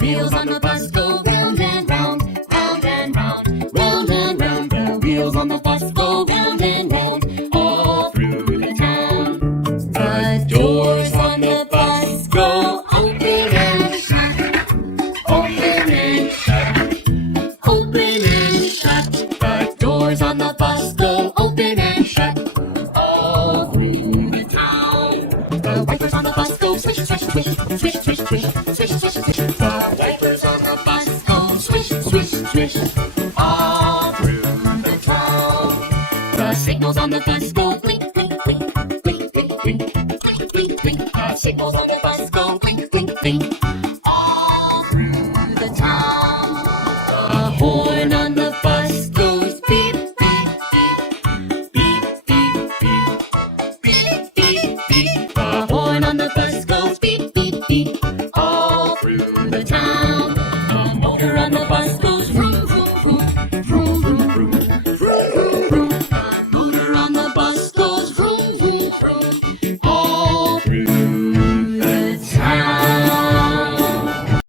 wheels on the bus go round and round, round and round, round and round. The wheels on the bus go round and round, all through the town. The doors on the bus go open and shut, open and shut, open and shut. The doors on the bus go open and shut, all through the town. The wipers on the bus go swish, swish, swish, swish, swish, swish, swish, swish, swish. The wipers on the bus go swish, swish, swish, all through the town. The signals on the bus go